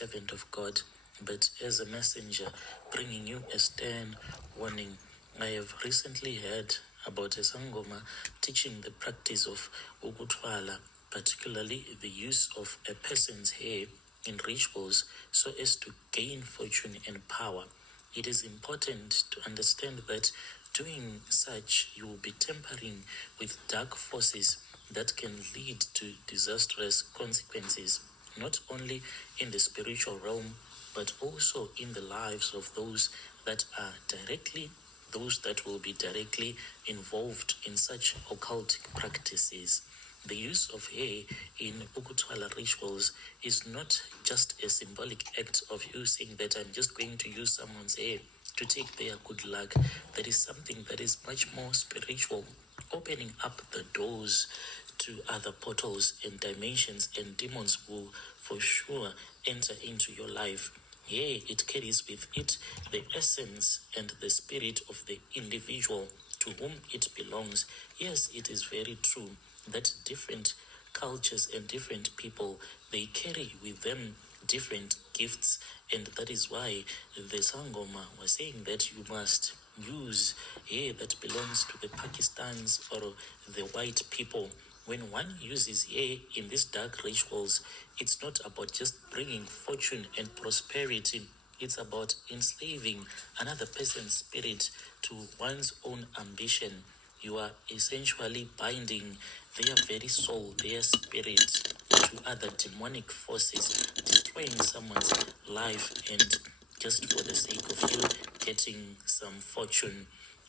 servant of God, but as a messenger bringing you a stern warning. I have recently heard about a Sangoma teaching the practice of Ukutwala, particularly the use of a person's hair in rituals so as to gain fortune and power. It is important to understand that doing such, you will be tampering with dark forces that can lead to disastrous consequences, not only in the spiritual realm, but also in the lives of those that will be directly involved in such occultic practices. The use of hair in Ukutwala rituals is not just a symbolic act of you saying that I'm just going to use someone's hair to take their good luck. There is something that is much more spiritual, opening up the doors to other portals and dimensions, and demons will for sure enter into your life. Yea, it carries with it the essence and the spirit of the individual to whom it belongs. Yes, it is very true that different cultures and different people, they carry with them different gifts, and that is why the Sangoma was saying that you must use hair that belongs to the Pakistans or the white people. When one uses hair in these dark rituals, it's not about just bringing fortune and prosperity. It's about enslaving another person's spirit to one's own ambition. You are essentially binding their very soul, their spirit, to other demonic forces, destroying someone's life, and just for the sake of you getting some fortune.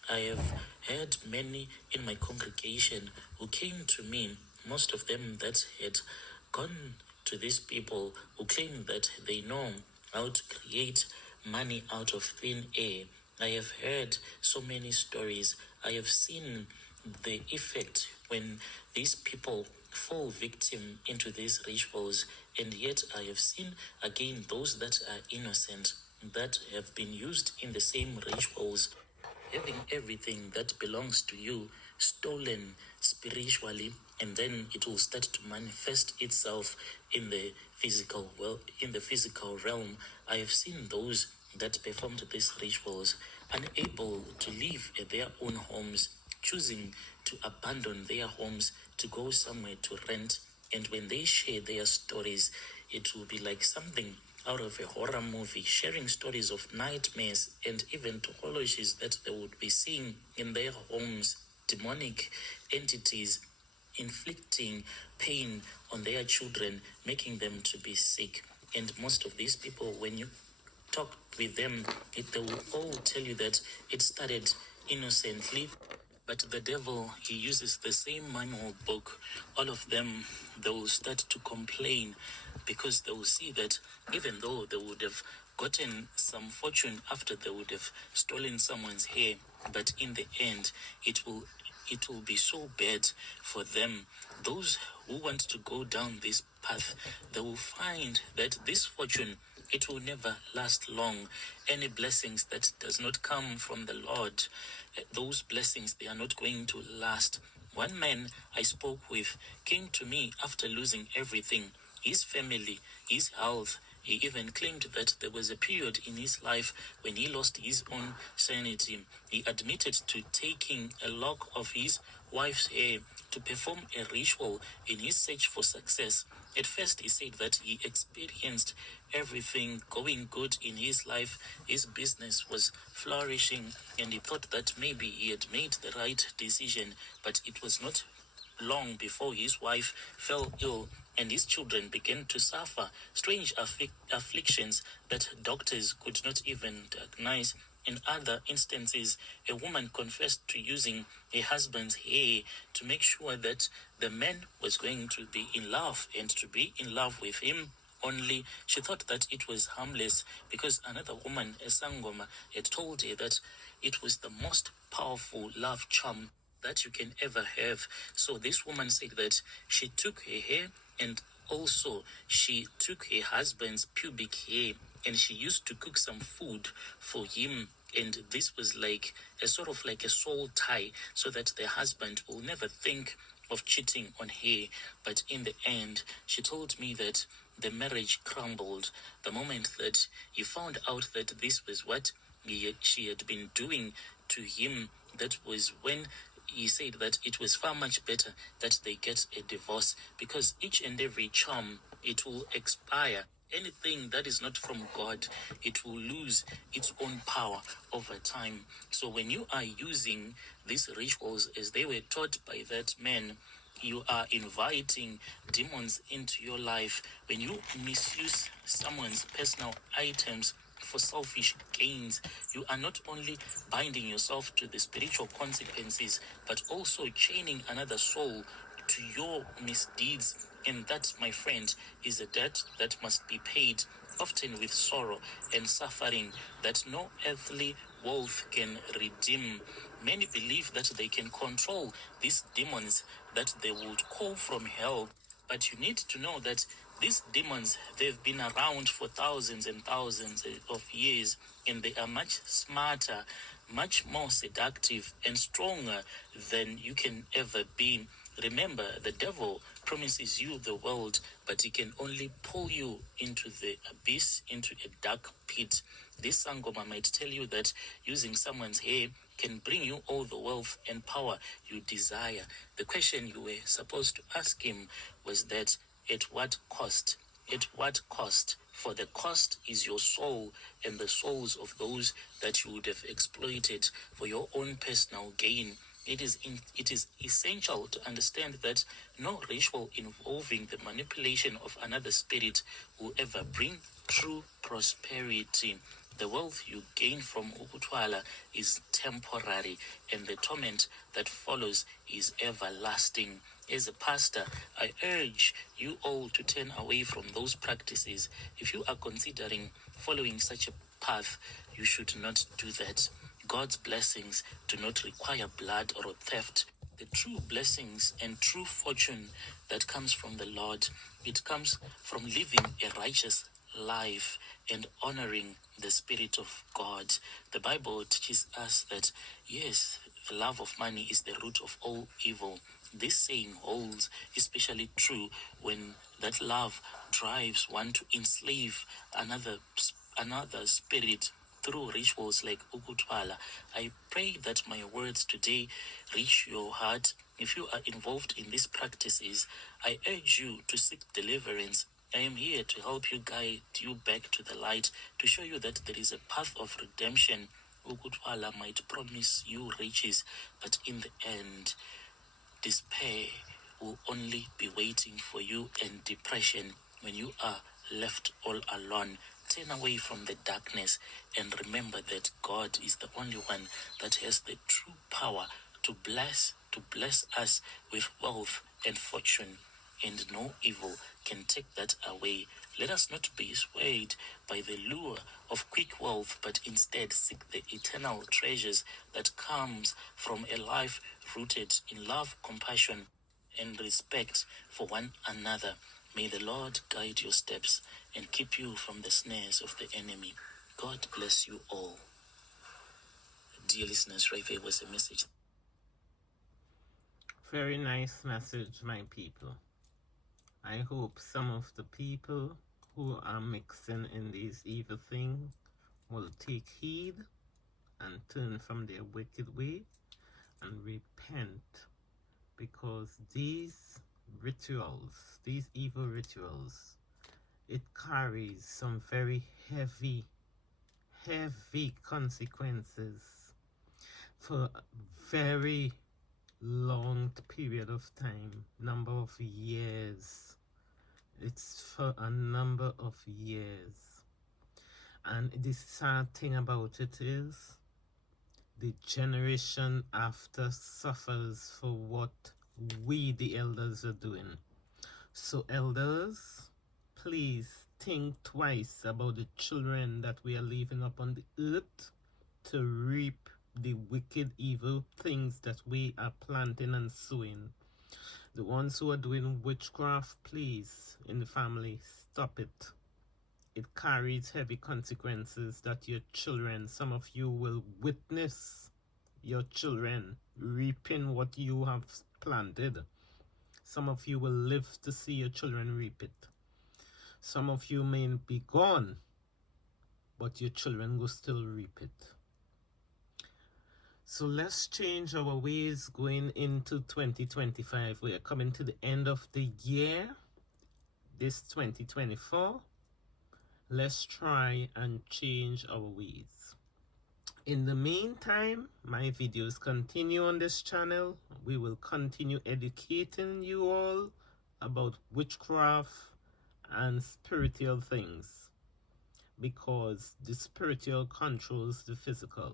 I have had many in my congregation who came to me, most of them that had gone to these people who claim that they know how to create money out of thin air. I have heard so many stories. I have seen the effect when these people fall victim into these rituals, and yet I have seen again those that are innocent that have been used in the same rituals, having everything that belongs to you stolen spiritually, and then it will start to manifest itself in the physical realm. I have seen those that performed these rituals unable to live at their own homes, choosing to abandon their homes to go somewhere to rent. And when they share their stories, it will be like something out of a horror movie, sharing stories of nightmares and even pathologies that they would be seeing in their homes, demonic entities inflicting pain on their children, making them to be sick. And most of these people, when you talk with them, they will all tell you that it started innocently, but the devil, he uses the same manual book. All of them, they will start to complain because they will see that even though they would have gotten some fortune after they would have stolen someone's hair, but in the end, it will be so bad for them. Those who want to go down this path, they will find that this fortune, it will never last long. Any blessings that does not come from the Lord, those blessings, they are not going to last. One man I spoke with came to me after losing everything, his family, his health. He even claimed that there was a period in his life when he lost his own sanity. He admitted to taking a lock of his wife's hair to perform a ritual in his search for success. At first, he said that he experienced everything going good in his life. His business was flourishing, and he thought that maybe he had made the right decision, but it was not long before his wife fell ill and his children began to suffer strange afflictions that doctors could not even diagnose. In other instances, a woman confessed to using her husband's hair to make sure that the man was going to be in love and to be in love with him. Only she thought that it was harmless because another woman, a Sangoma, had told her that it was the most powerful love charm that you can ever have. So this woman said that she took her hair and also she took her husband's pubic hair and she used to cook some food for him. And this was like a sort of like a soul tie so that the husband will never think of cheating on her. But in the end, she told me that the marriage crumbled. The moment that he found out that this was what she had been doing to him, that was when he said that it was far much better that they get a divorce, because each and every charm, it will expire. Anything that is not from God, it will lose its own power over time. So when you are using these rituals as they were taught by that man, you are inviting demons into your life. When you misuse someone's personal items for selfish gains, you are not only binding yourself to the spiritual consequences, but also chaining another soul to your misdeeds. And that, my friend, is a debt that must be paid, often with sorrow and suffering that no earthly wealth can redeem. Many believe that they can control these demons that they would call from hell, but you need to know that these demons, they've been around for thousands and thousands of years, and they are much smarter, much more seductive and stronger than you can ever be. Remember, the devil promises you the world, but he can only pull you into the abyss, into a dark pit. This Sangoma might tell you that using someone's hair can bring you all the wealth and power you desire. The question you were supposed to ask him was that, at what cost? At what cost? For the cost is your soul and the souls of those that you would have exploited for your own personal gain. It is essential to understand that no ritual involving the manipulation of another spirit will ever bring true prosperity. The wealth you gain from Ukutwala is temporary, and the torment that follows is everlasting. As a pastor, I urge you all to turn away from those practices. If you are considering following such a path, you should not do that. God's blessings do not require blood or theft. The true blessings and true fortune that comes from the Lord, it comes from living a righteous life and honoring the Spirit of God. The Bible teaches us that, yes, the love of money is the root of all evil. This saying holds especially true when that love drives one to enslave another spirit through rituals like Ukutwala. I pray that my words today reach your heart. If you are involved in these practices, I urge you to seek deliverance. I am here to help you, guide you back to the light, to show you that there is a path of redemption. Ukutwala might promise you riches, but in the end, despair will only be waiting for you, and depression when you are left all alone. Turn away from the darkness and remember that God is the only one that has the true power to bless us with wealth and fortune, and no evil can take that away. Let us not be swayed by the lure of quick wealth, but instead seek the eternal treasures that comes from a life rooted in love, compassion, and respect for one another. May the Lord guide your steps and keep you from the snares of the enemy. God bless you all. Dear listeners, right there was a message. Very nice message, my people. I hope some of the people who are mixing in these evil things will take heed and turn from their wicked way and repent, because these rituals, these evil rituals, it carries some very heavy consequences for a very long period of time, number of years. It's for a number of years. And the sad thing about it is the generation after suffers for what we, the elders, are doing. So elders, please think twice about the children that we are leaving up on the earth to reap the wicked, evil things that we are planting and sowing. The ones who are doing witchcraft, please, in the family, stop it. It carries heavy consequences that your children, some of you will witness your children reaping what you have planted. Some of you will live to see your children reap it. Some of you may be gone, but your children will still reap it. So let's change our ways going into 2025. We are coming to the end of the year, this 2024. Let's try and change our ways. In the meantime, my videos continue on this channel. We will continue educating you all about witchcraft and spiritual things, because the spiritual controls the physical.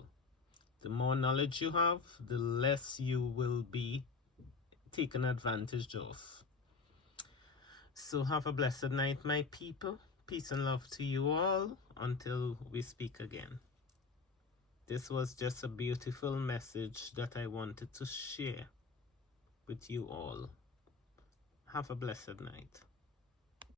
The more knowledge you have, the less you will be taken advantage of. So have a blessed night, my people. Peace and love to you all until we speak again. This was just a beautiful message that I wanted to share with you all. Have a blessed night.